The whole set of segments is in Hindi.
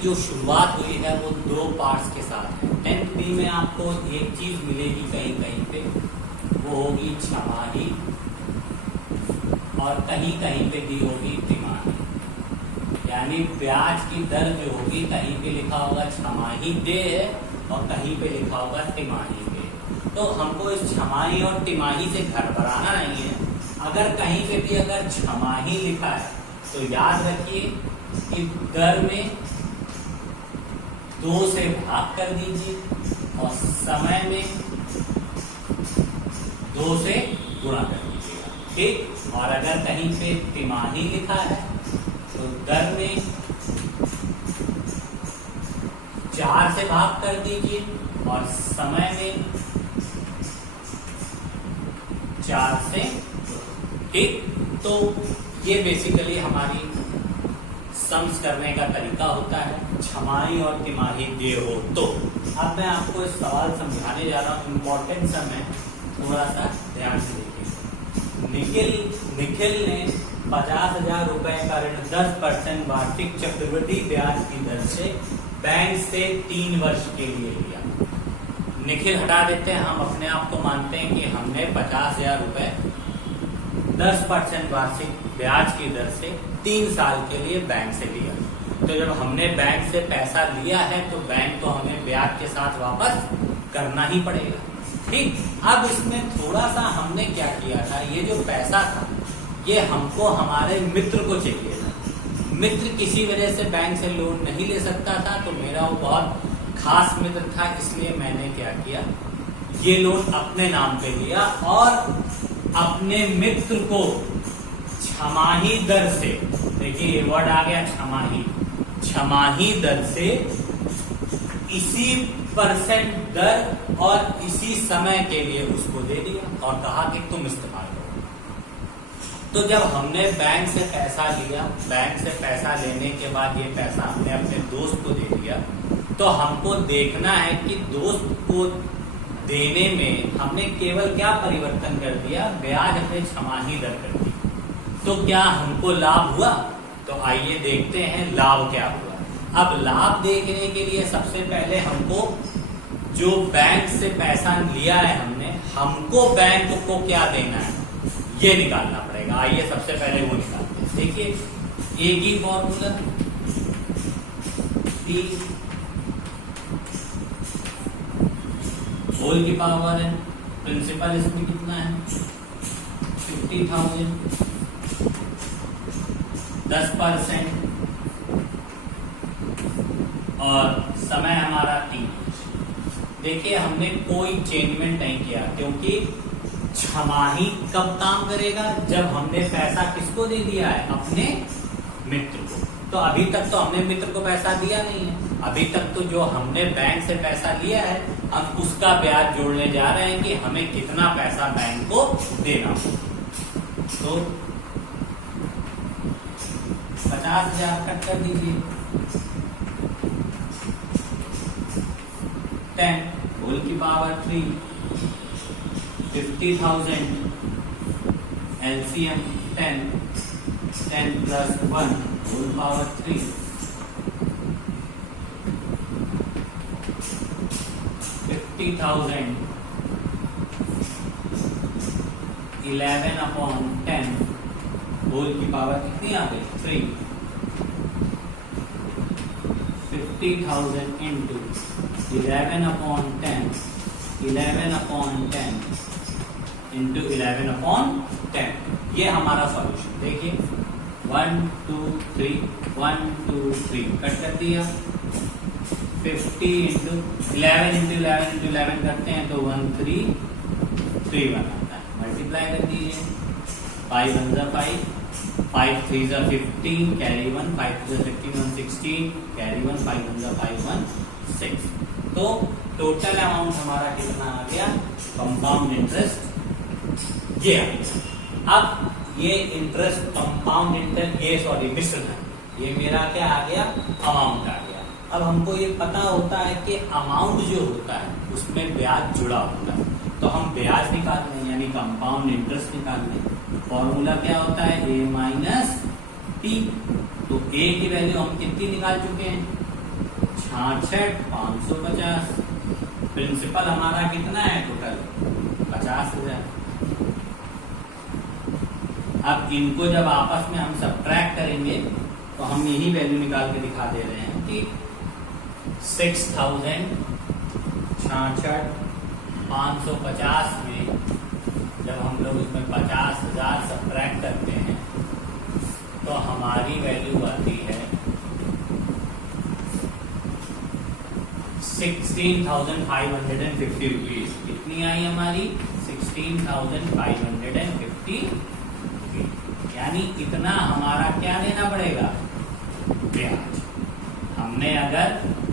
जो शुरुआत हुई है वो दो पार्ट्स के साथ है। 10th बी में आपको एक चीज मिलेगी कहीं कहीं पे, वो होगी छमाही, और कहीं कहीं पे दी होगी तिमाही। यानी ब्याज की दर जो होगी कहीं पे लिखा होगा छमाही दे है और कहीं पे लिखा होगा तिमाही दे। तो हमको इस छमाही और तिमाही से घबराना नहीं है। अगर कहीं पे भी अगर छमाही लिखा है तो याद रखिए कि दर में 2 से भाग कर दीजिए और समय में 2 से गुणा कर दीजिएगा, ठीक। और अगर कहीं पे तिमाही लिखा है तो दर में 4 से भाग कर दीजिए और समय में 4 से, ठीक। तो ये बेसिकली हमारी सम्स करने का तरीका होता है, छमाही और तिमाही दे हो तो। अब मैं आपको इस सवाल समझाने जा रहा हूँ, इम्पोर्टेंट सम है, थोड़ा सा ध्यान से देखिए। निखिल ने 50,000 रुपए का ऋण 10% वार्षिक चक्रवृद्धि ब्याज की दर से बैंक से 3 वर्ष के लिए लिया। निखिल हटा देते हैं, हम अपने आप को मानते हैं कि हमने 50,000 रुपए 10% वार्षिक ब्याज की दर से 3 साल के लिए बैंक से लिया। तो जब हमने बैंक से पैसा लिया है तो बैंक तो हमें ब्याज के साथ वापस करना ही पड़ेगा, ठीक। अब इसमें थोड़ा सा हमने क्या किया था, ये जो पैसा था ये हमको हमारे मित्र को चाहिए था। मित्र किसी वजह से बैंक से लोन नहीं ले सकता था, तो मेरा वो बहुत खास मित्र था, इसलिए मैंने क्या किया, ये लोन अपने नाम पे लिया और अपने मित्र को छमाही दर से, देखिए ये वर्ड आ गया छमाही, छमाही दर से इसी परसेंट दर और इसी समय के लिए उसको दे दिया और कहा कि तुम इस्तेमाल करो। तो जब हमने बैंक से पैसा लिया, बैंक से पैसा लेने के बाद ये पैसा हमने अपने दोस्त को दे दिया, तो हमको देखना है कि दोस्त को देने में हमने केवल क्या परिवर्तन कर दिया, ब्याज अपने छमाही दर कर दी। तो क्या हमको लाभ हुआ? तो आइए देखते हैं लाभ क्या हुआ। अब लाभ देखने के लिए सबसे पहले हमको जो बैंक से पैसा लिया है हमने, हमको बैंक को क्या देना है ये निकालना पड़ेगा। आइए सबसे पहले वो निकालते हैं। देखिए एक ही फॉर्मूला, टी होल की पावर है, प्रिंसिपल इसमें कितना है 50,000, 10% और समय हमारा 3। देखिए हमने कोई चेंजमेंट नहीं किया, क्योंकि छमाही कब काम करेगा, जब हमने पैसा किसको दे दिया है, अपने मित्र को। तो अभी तक तो हमने मित्र को पैसा दिया नहीं है, अभी तक तो जो हमने बैंक से पैसा लिया है हम उसका ब्याज जोड़ने जा रहे हैं कि हमें कितना पैसा बैंक को देना हो। तो 50,000 कट कर दीजिए, 10 होल की power 3, 50,000 LCM 10, 10 plus 1 whole power 3, 50,000 11/10 whole की पावर कितनी आ गई 3, 50,000 into 11/10, 11/10 into 11/10, ये हमारा सॉल्यूशन। देखिए 1 2 3 1 2 3 कट कर दिया, 50 into 11 into 11 into 11 करते हैं तो 1 3 3 आता है, मल्टीप्लाई कर दीजिए, 5 1 जा 5, 5 3 जा 15, कैरी 1, 5 2 जा 15 1 16, कैरी 1, 5 1 जा 5 1 6। तो टोटल अमाउंट हमारा कितना आ गया, कंपाउंड इंटरेस्ट ये आ गया। अब ये इंटरेस्ट कंपाउंड इंटरेस्ट, ये सॉरी मिश्र है, ये मेरा क्या आ गया, अमाउंट आ गया। अब हमको ये पता होता है कि अमाउंट जो होता है उसमें ब्याज जुड़ा होता है, तो हम ब्याज निकाल लें, यानी कंपाउंड इंटरेस्ट निकाल लें। फॉर्मूला क्या होता है, a माइनस टी। तो a की वैल्यू हम कितनी निकाल चुके हैं 66,550। प्रिंसिपल हमारा कितना है टोटल? 50,000। अब इनको जब आपस में हम सब्ट्रैक्ट करेंगे तो हम यही वैल्यू निकाल के दिखा दे रहे हैं कि 66,550 में जब हम लोग इसमें 50,000 सब्ट्रैक्ट करते हैं तो हमारी वैल्यू आती है 16,550 रुपीज। कितनी आई हमारी? 16,550। यानी इतना हमारा क्या देना पड़ेगा? ब्याज। हमने अगर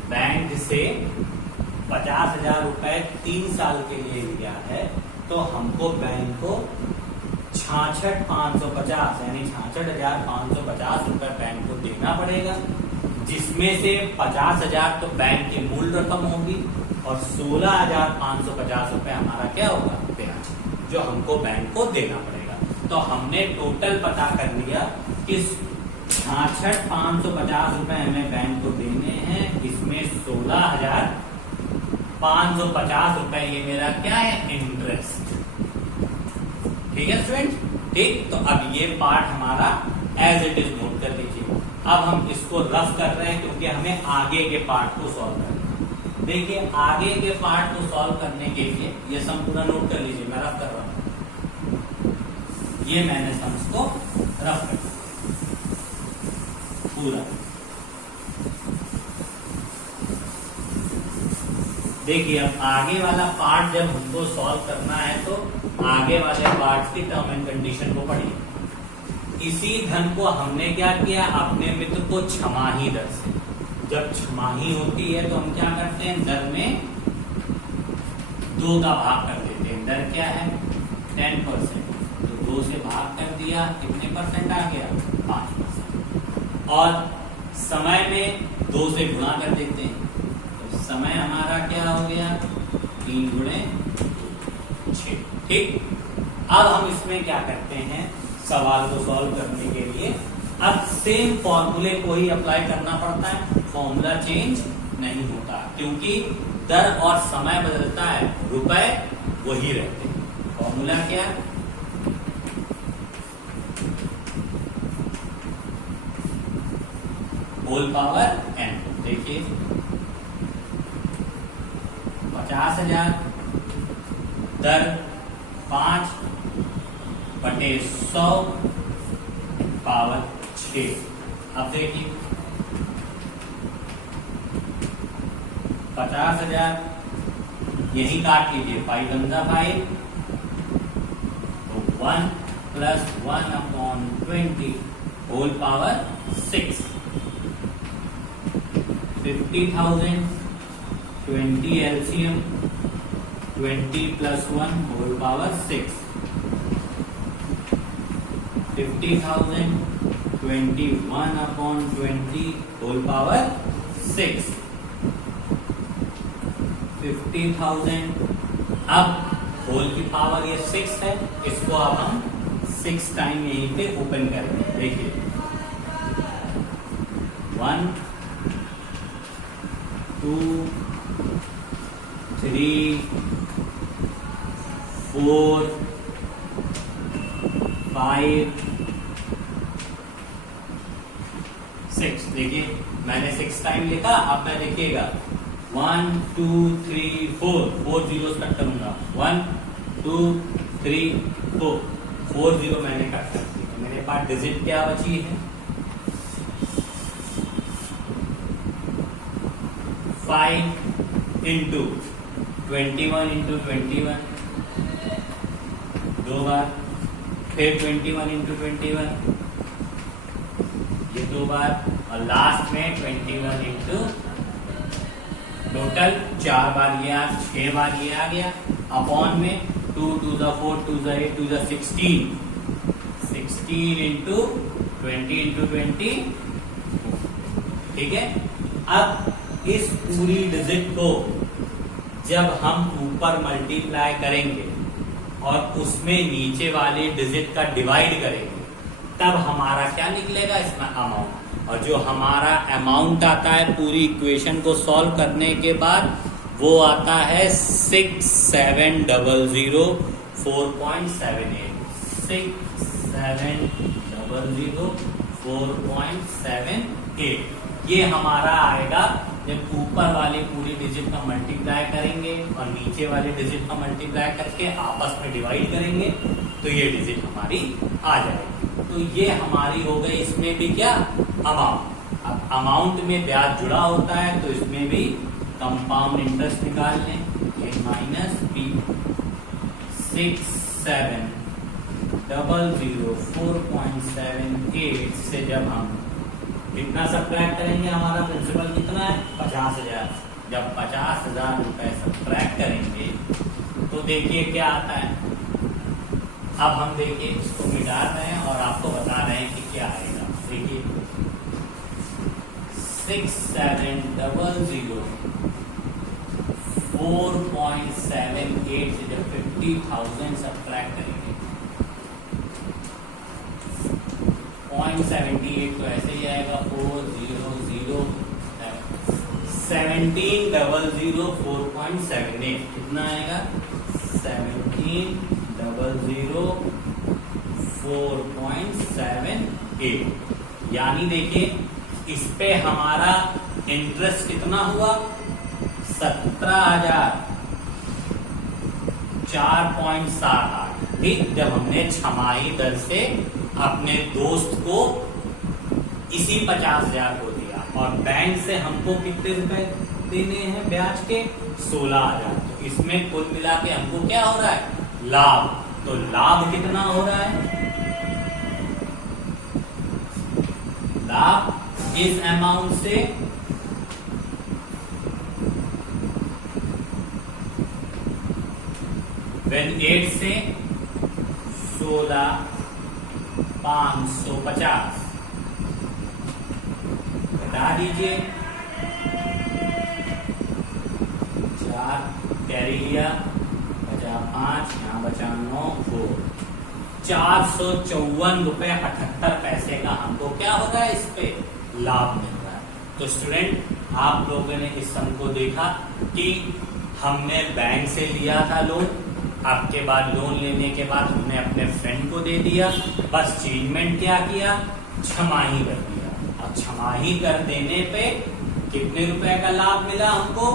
बैंक से 50,000 रुपए 3 साल के लिए लिया है तो हमको बैंक को 66,550 यानी 66,550 रुपए बैंक को देना पड़ेगा, जिसमें से 50,000 तो बैंक की मूल रकम होगी और 16,550 रुपए हमारा क्या होगा? ब्याज, जो हमको बैंक को देना पड़ेगा। तो हमने टोटल पता कर लिया कि 66,550 रुपए हमें बैंक को देने हैं, इसमें 16,550 रुपए ये मेरा क्या है? इंटरेस्ट। ठीक है स्टूडेंट? ठीक, तो अब ये पार्ट हमारा एज इट इज नोट कर लीजिए। अब हम इसको रफ कर रहे हैं क्योंकि हमें आगे के पार्ट को सॉल्व करना है। देखिए आगे के पार्ट को सॉल्व करने के लिए ये सम पूरा नोट कर लीजिए, मैं रफ कर रहा हूं। ये मैंने सम्स को रफ कर दिया पूरा। देखिए अब आगे वाला पार्ट जब हमको सॉल्व करना है तो आगे वाले पार्ट की टर्म एंड कंडीशन को पढ़िए। इसी धन को हमने क्या किया? अपने मित्र को छमाही दर से, जब छमाही होती है तो हम क्या करते हैं? दर में 2 का भाग कर देते हैं। दर क्या है? 10%। 2 से भाग कर दिया, कितने परसेंट आ गया? 5%। और समय में 2 से गुणा कर देते हैं तो समय हमारा क्या हो गया? 3 गुणे 6। ठीक, अब हम इसमें क्या करते हैं? सवाल को सॉल्व करने के लिए अब सेम फॉर्मूले को ही अप्लाई करना पड़ता है, फॉर्मूला चेंज नहीं होता क्योंकि दर और समय बदलता है, रुपए वही रहते हैं। फॉर्मूला क्या? Whole power n। देखिए 50,000 दर 5/100 पावर 6। अब देखिए 50,000 यही काट लीजिए, 5 1 5 तो 1 + 1/20 whole power 6। 50,000 20 LCM 20 + 1 whole power 6। 50,000 21/20 whole power 6। 50,000 अब होल की पावर ये 6 है, इसको अब हम 6 टाइम यहीं पे ओपन करेंगे। देखिए 1 2 3 4 5 6। देखिए मैंने 6 टाइम लिखा, अब मैं देखिएगा 1 2 3 4 जीरो कट करूंगा। 1 2 3 4 जीरो मैंने कट कर दिया। मेरे पास डिजिट क्या बची है? 5 × 21 × 21 2 बार, फिर 21 × 21 ये 2 बार, और लास्ट में 21 × टोटल 4 बार ये 6 बार ये आ गया। अपॉन में 2 2 4 2 8 2 16 × 20 × 20। ठीक है, अब इस पूरी डिजिट को जब हम ऊपर मल्टीप्लाई करेंगे और उसमें नीचे वाले डिजिट का डिवाइड करेंगे तब हमारा क्या निकलेगा? इसमें अमाउंट। और जो हमारा अमाउंट आता है पूरी इक्वेशन को सॉल्व करने के बाद वो आता है 6700,4.78 ये हमारा आएगा जब ऊपर वाले पूरी डिजिट का मल्टीप्लाई करेंगे और नीचे वाले डिजिट का मल्टीप्लाई करके आपस में डिवाइड करेंगे तो ये डिजिट हमारी आ जाएगी। तो ये हमारी हो गई, इसमें भी क्या अमाउंट। अब अमाउंट में ब्याज जुड़ा होता है तो इसमें भी कंपाउंड इंटरेस्ट निकाल लें, a माइनस बी 6700,4.78 से जब हम कितना सब्ट्रैक्ट करेंगे, हमारा प्रिंसिपल कितना है 50,000। जब 50,000 रुपए सब्ट्रैक्ट करेंगे तो देखिए क्या आता है। अब हम देखिए इसको मिटा रहे हैं और आपको बता रहे हैं कि क्या आएगा। देखिए 6700,4.78 से जब 50,000 सब्ट्रैक्ट करेंगे 0.78 तो ऐसे ही आएगा 1700,4.78 कितना आएगा 1700,4.78। यानी देखिए इस पे हमारा इंटरेस्ट कितना हुआ 17,004.78। ठीक, जब हमने छमाही दर से अपने दोस्त को इसी 50,000 को दिया और बैंक से हमको कितने रुपए देने हैं ब्याज के 16,000। तो इसमें कुल मिला के हमको क्या हो रहा है लाभ। तो लाभ कितना हो रहा है, लाभ इस अमाउंट से when 8 से 16,550 घटा दीजिए, 4 कैरी लिया, बचा 5, यहाँ बचा 9, 454.78 का हमको क्या हो रहा है इस पे लाभ मिल रहा है। तो स्टूडेंट आप लोगों ने इस सम को देखा कि हमने बैंक से लिया था लोन, आपके बाद लोन लेने के बाद हमने अपने फ्रेंड को दे दिया, बस चेंजमेंट क्या किया छमाही कर दिया। अब छमाही कर देने पे कितने रुपए का लाभ मिला हमको,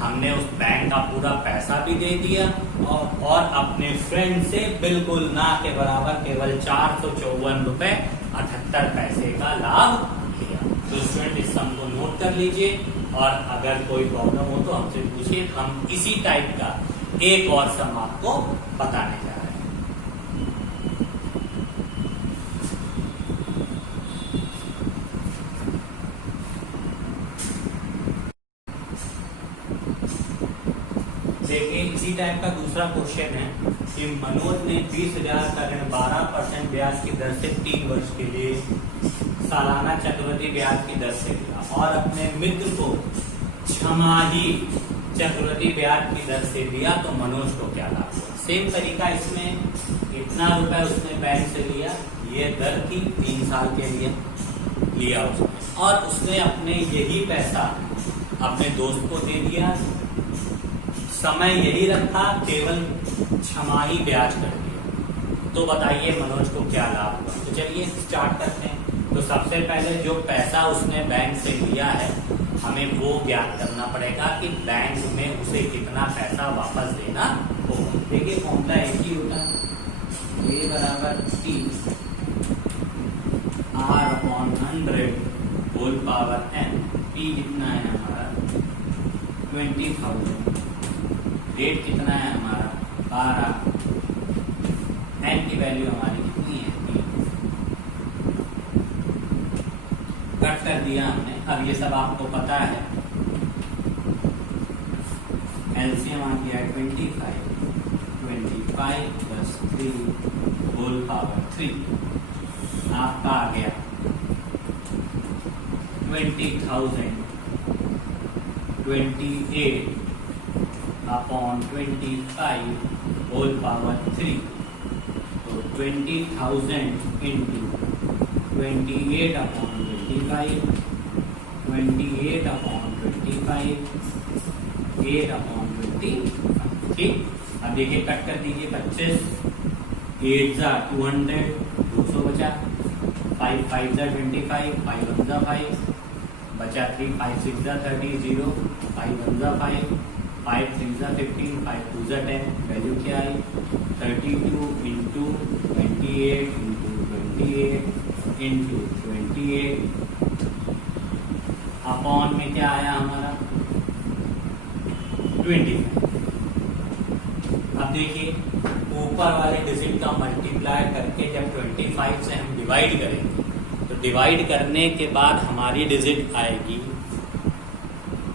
हमने उस बैंक का पूरा पैसा भी दे दिया और अपने फ्रेंड से बिल्कुल ना के बराबर केवल 454.78 का लाभ लिया। तो स्टूडेंट इस सम को नोट कर लीजिए और अगर कोई प्रॉब्लम हो तो हमसे पूछिए, हम इसी टाइप का एक और सम आपको बताने जा रहे हैं। देखिए इसी टाइप का दूसरा क्वेश्चन है कि मनोज ने 20,000 का ऋण 12% ब्याज की दर से 3 वर्ष के लिए सालाना चक्रवृद्धि ब्याज की दर से लिया और अपने मित्र को छमाही चक्रवृद्धि ब्याज की दर से दिया, तो मनोज को क्या लाभ हुआ। सेम तरीका इसमें इतना रुपए उसने बैंक से लिया, ये दर थी 3 साल के लिए लिया उसने और उसने अपने यही पैसा अपने दोस्त को दे दिया, समय यही रखा, केवल छमाही ब्याज कर दिया। तो बताइए मनोज को क्या लाभ हुआ। तो चलिए स्टार्ट करते हैं। तो सबसे पहले जो पैसा उसने बैंक से लिया है हमें वो ज्ञात करना पड़ेगा कि बैंक में उसे कितना पैसा वापस देना होगा। देखिए फॉर्मूला एक ही होता है, A बराबर T R/100 whole power n। P कितना है हमारा 20,000, रेट कितना है हमारा 12, n की वैल्यू हमारी कितनी है 3। कट कर दिया हमने। अब ये सब आपको पता है, एलसीएम आ गया 25 प्लस 3 होल पावर 3 आपका आ गया 20,000 28/25 होल पावर 3। तो 20,000 इंटू 28/25 25, 28 अपॉन 25, 8 अपॉन 25। ठीक, अब देखिए कट कर दीजिए 25, 8 जा 200, 200 बचा, 5 5 जा 25, 5 1 जा 5 बचा, 3 5 6 जा 30, 0 5 1 जा 5, 5 3 जा 15, 5 2 जा 10, वैल्यू क्या आई 32 इंटू 28 इंटू 28 इंटू 28 अपॉन में क्या आया हमारा 25। अब देखिए ऊपर वाले डिजिट का मल्टीप्लाई करके जब 25 से हम डिवाइड करेंगे तो डिवाइड करने के बाद हमारी डिजिट आएगी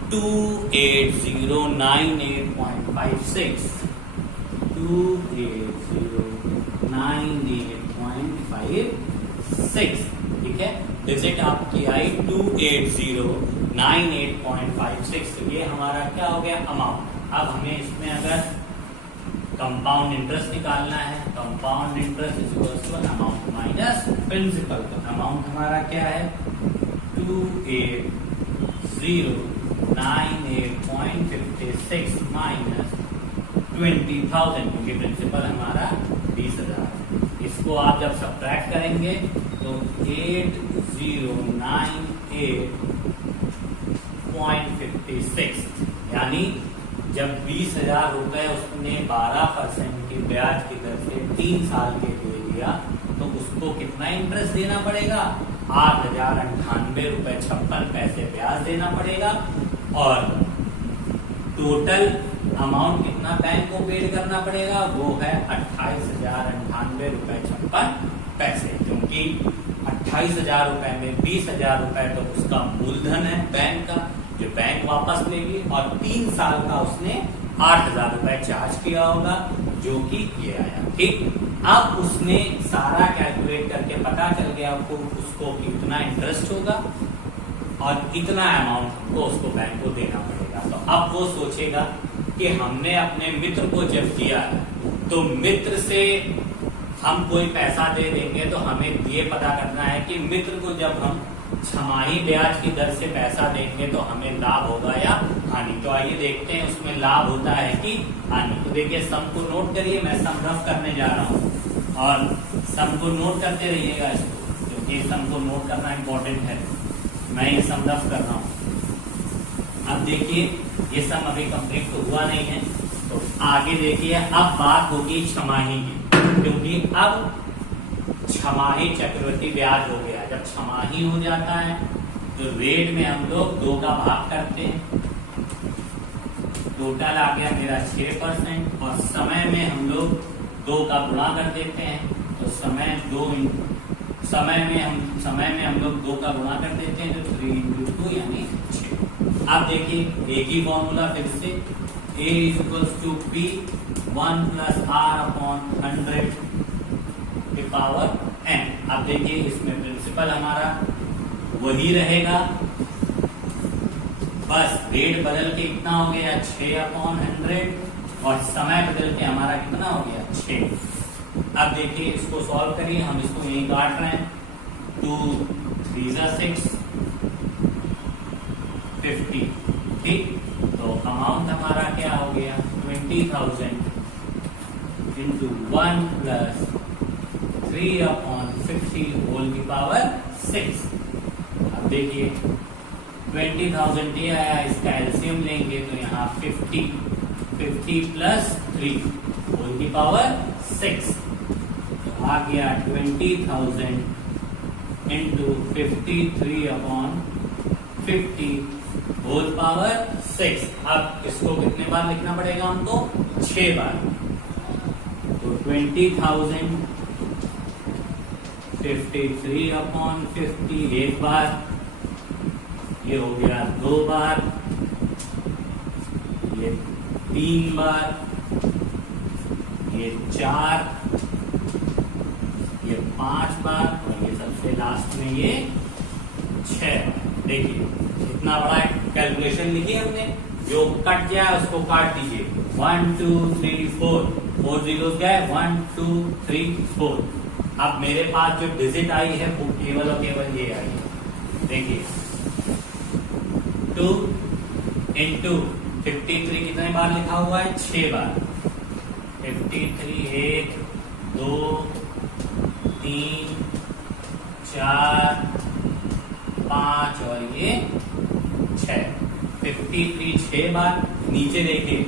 28098.56, 28098.56। ठीक है, डिजिट आपकी आई 28098.56। ये हमारा क्या हो गया अमाउंट। अब हमें इसमें अगर कंपाउंड इंटरेस्ट निकालना है, compound interest is equal to amount minus principal. तो अमाउंट हमारा क्या है 28098.56 माइनस 20,000, क्योंकि प्रिंसिपल हमारा 20,000। इसको आप जब सब्ट्रैक्ट करेंगे तो 8098.56 यानी जब 20,000 रुपए उसने 12% की ब्याज की दर से 3 साल के लिए लिया तो उसको कितना इंटरेस्ट देना पड़ेगा 8,098 रुपए 56 पैसे ब्याज देना पड़ेगा। और टोटल अमाउंट कितना बैंक को पेड करना पड़ेगा वो है 28,098 रुपए 56 पैसे, क्योंकि 28,000 रुपए में 20,000 रुपए तो उसका मूलधन है बैंक का जो बैंक वापस लेगी, और 3 साल का उसने 8,000 रुपए चार्ज किया होगा जो कि ये आया। ठीक, अब उसने सारा कैलकुलेट करके पता चल गया आपको उसको कितना इंटरेस्ट होगा और इतना अमाउंट हमको उसको बैंक को देना पड़ेगा। तो अब वो सोचेगा कि हमने अपने मित्र को जब दिया तो मित्र से हम कोई पैसा दे देंगे तो हमें ये पता करना है कि मित्र को जब हम छमाही ब्याज की दर से पैसा देंगे तो हमें लाभ होगा या हानि। तो आइए देखते हैं उसमें लाभ होता है कि हानि। तो देखिए सम को नोट करिए, मैं सम रफ करने जा रहा हूँ और सम को नोट करते रहिएगा इसको, क्योंकि सम को नोट करना इम्पोर्टेंट है। मैं ये सम रफ कर रहा हूँ। अब देखिए ये सम अभी कंप्लीट तो हुआ नहीं है, तो आगे देखिए अब बात होगी छमाही की, क्योंकि अब छमाही चक्रवृद्धि ब्याज हो गया। जब छमाही हो जाता है तो रेट में हम लोग 2 का भाग करते हैं, टोटल आ गया मेरा 6%, और समय में हम लोग 2 का गुणा कर देते हैं तो समय में हम लोग 2 का गुणा कर देते हैं तो 3 into 2 यानी 6। अब देखिए एक ही फॉर्मूला फिर से A is equals to P 1 plus R upon 100 के पावर n। अब देखिए इसमें प्रिंसिपल हमारा वही रहेगा, बस रेट बदल के कितना हो गया 6/100 और समय बदल के हमारा कितना हो गया 6। अब देखिए इसको सॉल्व करिए, हम इसको यहीं काट रहे हैं 2 3 6 50। ठीक, तो अमाउंट हमारा क्या हो गया 20,000 इंटू 1 प्लस 3/50 होल की पावर 6। अब देखिए 20,000 ये आया, इसका एलसीएम लेंगे तो यहाँ 50 प्लस 3 होल की पावर 6 तो आ गया 20,000 इंटू 53/50 होल पावर 6। अब इसको कितने बार लिखना पड़ेगा हमको 6 बार। तो 20,000 53/50 एक बार, ये हो गया 2 बार, ये 3 बार, ये 4, ये 5 बार और ये सबसे लास्ट में ये 6 बार। देखिए इतना बड़ा कैलकुलेशन लिखी हमने, जो कट जाए उसको काट दीजिए 1 2 3 4 जीरोस गए 1 2 3 4। अब मेरे पास जो डिजिट आई है वो केवल और केवल ये आई है देखिए 2 इंटू 53 कितने बार लिखा हुआ है? 6 बार। 53 1 2 3 4 5 और ये 6। 53 6 बार। नीचे देखिए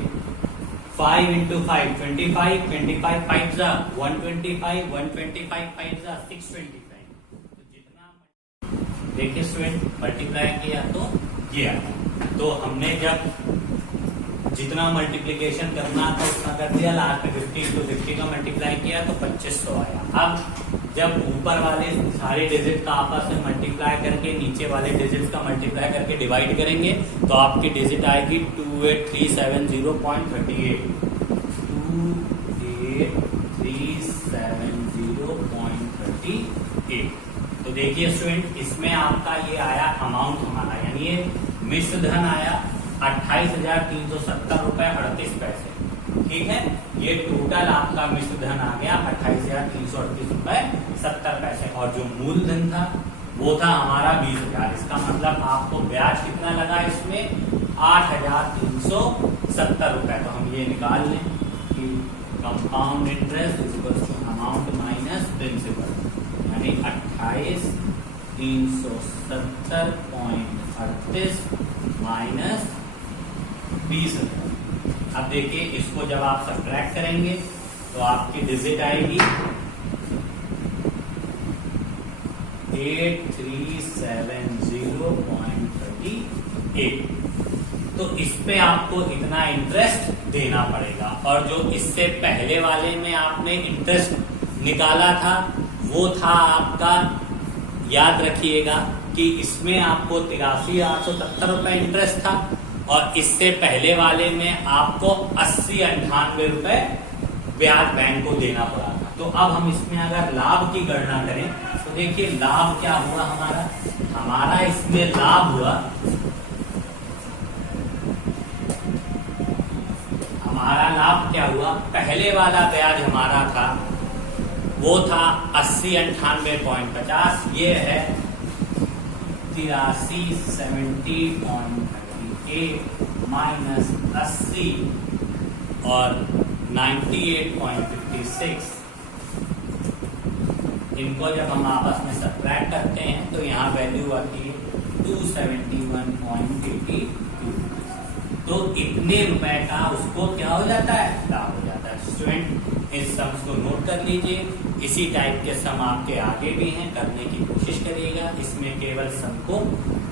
5 इंटू 5 25 25 5 जा 125 125 5 जा 625। तो जितना देखिए स्टूडेंट मल्टीप्लाई किया तो ये आया। तो हमने जब जितना मल्टीप्लिकेशन करना था उतना कर दिया, लास्ट में 50 इंटू 50 का मल्टीप्लाई किया तो 2500 आया। अब जब ऊपर वाले सारे डिजिट का आपस में मल्टीप्लाई करके नीचे वाले डिजिट का मल्टीप्लाई करके डिवाइड करेंगे तो आपकी डिजिट आएगी 28370.38। 28370.38। तो देखिए स्टूडेंट इसमें आपका ये आया अमाउंट हमारा, यानी ये मिश्र धन आया 28,370 रुपए 38 पैसे। ठीक है, ये टोटल आपका मिश्र धन आ गया 28,338 रुपए 70 पैसे। और जो मूलधन था वो था हमारा 20,000। इसका मतलब आपको ब्याज कितना लगा इसमें? 8,370 रुपए। तो हम ये निकाल लें कि compound interest is equal to amount minus principal, यानी 28,370.38 माइनस 20,000। अब देखिए इसको जब आप सब्ट्रैक्ट करेंगे तो आपकी डिजिट आएगी 8370.38। तो इस पे आपको इतना इंटरेस्ट देना पड़ेगा। और जो इससे पहले वाले में आपने इंटरेस्ट निकाला था वो था आपका, याद रखिएगा कि इसमें आपको 83,870 रुपए इंटरेस्ट था और इससे पहले वाले में आपको 80-98 रुपए ब्याज बैंक को देना पड़ा था। तो अब हम इसमें अगर लाभ की गणना करें तो देखिए लाभ क्या हुआ हमारा इसमें लाभ हुआ, हमारा लाभ क्या हुआ? पहले वाला ब्याज हमारा था वो था 80-98.50, ये है 8370.38 माइनस 80 और 98.56। इनको जब हम आपस में सब्ट्रैक्ट करते हैं तो यहाँ वैल्यू आती है 271.82। तो इतने रुपए का उसको क्या हो जाता है? लाभ हो जाता है। स्टूडेंट इस सम्स को नोट कर लीजिए। इसी टाइप के सम आपके आगे भी हैं, करने की कोशिश करिएगा। इसमें केवल सम को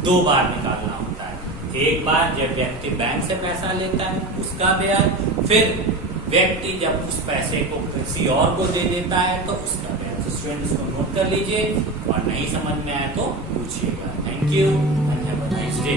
2 बार निकालना होता है। एक बार जब व्यक्ति बैंक से पैसा लेता है उसका ब्याज, फिर व्यक्ति जब उस पैसे को किसी और को दे देता है तो उसका ब्याज। स्टूडेंट इसको नोट कर लीजिए और नहीं समझ में आए तो पूछिएगा। Thank you and have a nice day.